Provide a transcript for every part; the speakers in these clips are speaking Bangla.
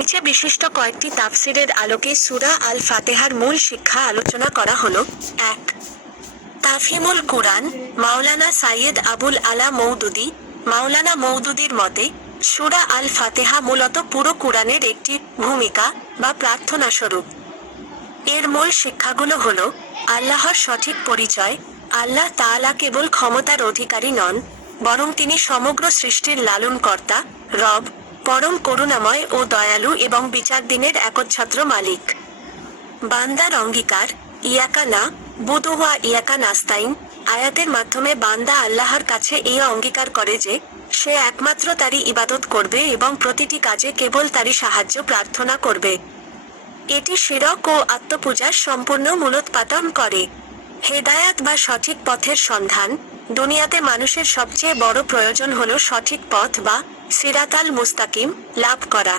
নিচে বিশিষ্ট কয়েকটি তাফসিরের আলোকে সূরা আল ফাতিহার মূল শিক্ষা আলোচনা করা হলো। ১. তাফহিমুল কুরআন, মাওলানা সাইয়্যেদ আবুল আলা মওদুদী। মাওলানা মওদুদীর মতে, সূরা আল ফাতিহা মূলত পুরো কুরআনের একটি ভূমিকা বা প্রার্থনা স্বরূপ। এর মূল শিক্ষাগুলো হলো: আল্লাহর সঠিক পরিচয়। আল্লাহ তাআলা কেবল ক্ষমতার অধিকারী নন, বরং তিনি সমগ্র সৃষ্টির লালনকর্তা, রব, পরম করুণাময় ও দয়ালু এবং বিচারদিনের একচ্ছত্র মালিক। বান্দার অঙ্গীকার, ইয়াকা না বুদু ওয়া ইয়াকা নাস্তাইন। আয়াতের মাধ্যমে বান্দা আল্লাহর কাছে এই অঙ্গীকার করে যে সে একমাত্র তারই ইবাদত করবে এবং প্রতিটি কাজে কেবল তারই সাহায্য প্রার্থনা করবে। এটি শিরক ও আত্মপূজার সম্পূর্ণ মূলোৎপাটন করে। হেদায়াত বা সঠিক পথের সন্ধান। দুনিয়াতে মানুষের সবচেয়ে বড় প্রয়োজন হলো সঠিক পথ বা সিরাতাল মুস্তাকিম লাভ করা।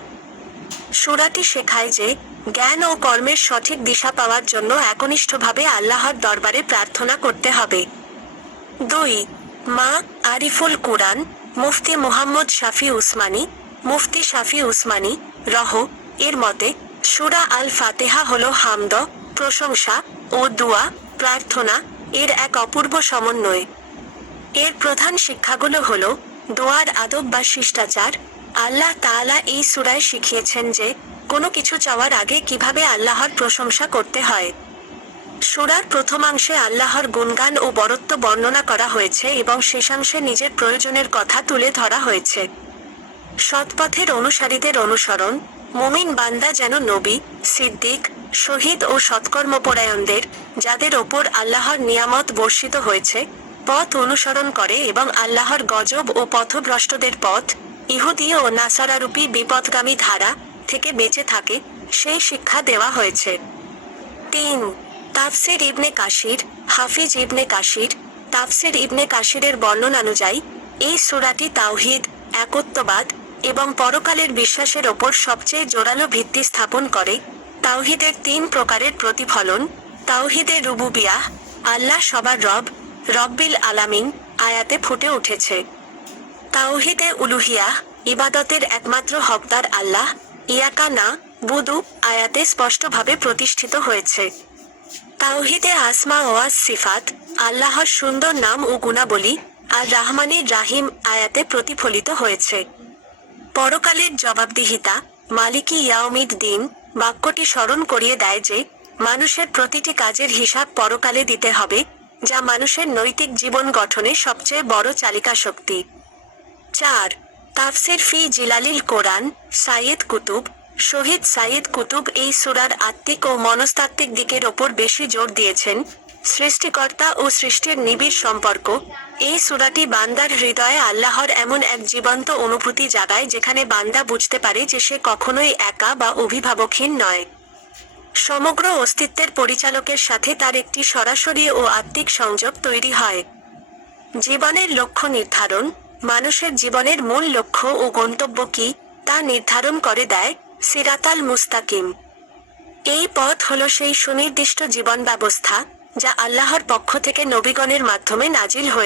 সূরাটি শেখায় যে জ্ঞান ও কর্মের সঠিক দিশা পাওয়ার জন্য একনিষ্ঠভাবে আল্লাহর দরবারে প্রার্থনা করতে হবে। ২. মা আরিফুল কুরআন, মুফতি মুহাম্মদ শাফি উসমানী। মুফতি শাফি উসমানী রহ এর মতে, সূরা আল ফাতিহা হলো হামদ, প্রশংসা ও দুয়া, প্রার্থনা এর এক অপূর্ব সমন্বয়। এর প্রধান শিক্ষাগুলো হলো: দোয়ার আদব বা শিষ্টাচার। আল্লাহ তাআলা এই সূরায় শিখিয়েছেন যে কোনো কিছু চাওয়ার আগে কিভাবে আল্লাহর প্রশংসা করতে হয়। সূরার প্রথমাংশে আল্লাহর গুণগান ও বরত্ব বর্ণনা করা হয়েছে এবং শেষাংশে নিজের প্রয়োজনের কথা তুলে ধরা হয়েছে। সৎপথের অনুসারীদের অনুসরণ। মুমিন বান্দা যেন নবী, সিদ্দিক, শহীদ ও সৎকর্মপরায়ণদের, যাদের ওপর আল্লাহর নিয়ামত বর্ষিত হয়েছে, পথ অনুসরণ করে এবং আল্লাহর গজব ও পথভ্রষ্টদের পথ, ইহুদি ও নাসারারূপী বিপথগামী ধারা থেকে বেঁচে থাকে, সেই শিক্ষা দেওয়া হয়েছে। ৩. তাফসির ইবনে কাসির, হাফিজ ইবনে কাসির। তাফসির ইবনে কাসিরের বর্ণনানুযায়ী এই সূরাটি তাওহীদ, একত্ববাদ এবং পরকালের বিশ্বাসের ওপর সবচেয়ে জোরালো ভিত্তি স্থাপন করে। তাওহীদের ৩ প্রকারের প্রতিফলন। তাওহীদে রুবুবিয়াহ, আল্লাহ সবার রব, রব্বিল আলামিন আয়াতে ফুটে উঠেছে। তাওহীদে উলুহিয়াহ, ইবাদতের একমাত্র হকদার আল্লাহ, ইয়াকা না বুদু আয়াতে স্পষ্টভাবে প্রতিষ্ঠিত হয়েছে। তাওহীদে আসমা ওয়াস সিফাত, আল্লাহর সুন্দর নাম ও গুণাবলী, আর রাহমানির রাহিম আয়াতে প্রতিফলিত হয়েছে। পরকালের জবাবদিহিতা, মালিকি ইয়াউমিদ দিন বাক্যটি স্মরণ করিয়ে দেয় যে মানুষের প্রতিটি কাজের হিসাব পরকালে দিতে হবে, যা মানুষের নৈতিক জীবন গঠনে সবচেয়ে বড় চালিকা শক্তি। ৪. তাফসির ফি জিলালিল কোরআন, সাইয়্যেদ কুতুব। শহীদ সাইয়্যেদ কুতুব এই সূরার আত্মিক ও মনস্তাত্ত্বিক দিকের ওপর বেশি জোর দিয়েছেন। সৃষ্টিকর্তা ও সৃষ্টির নিবিড় সম্পর্ক। এই সূরাটি বান্দার হৃদয়ে আল্লাহর এমন এক জীবন্ত অনুভূতি জাগায় যেখানে বান্দা বুঝতে পারে যে সে কখনোই একা বা অভিভাবকহীন নয়। সমগ্র অস্তিত্বের পরিচালকের সাথে তার একটি সরাসরি ও আত্মিক সংযোগ তৈরি হয়। জীবনের লক্ষ্য নির্ধারণ। মানুষের জীবনের মূল লক্ষ্য ও গন্তব্য কী তা নির্ধারণ করে দেয় সিরাতাল মুস্তাকিম। এই পথ হলো সেই সুনির্দিষ্ট জীবন ব্যবস্থা যা আল্লাহর পক্ষ থেকে নবীগণের মাধ্যমে নাজিল হয়েছে।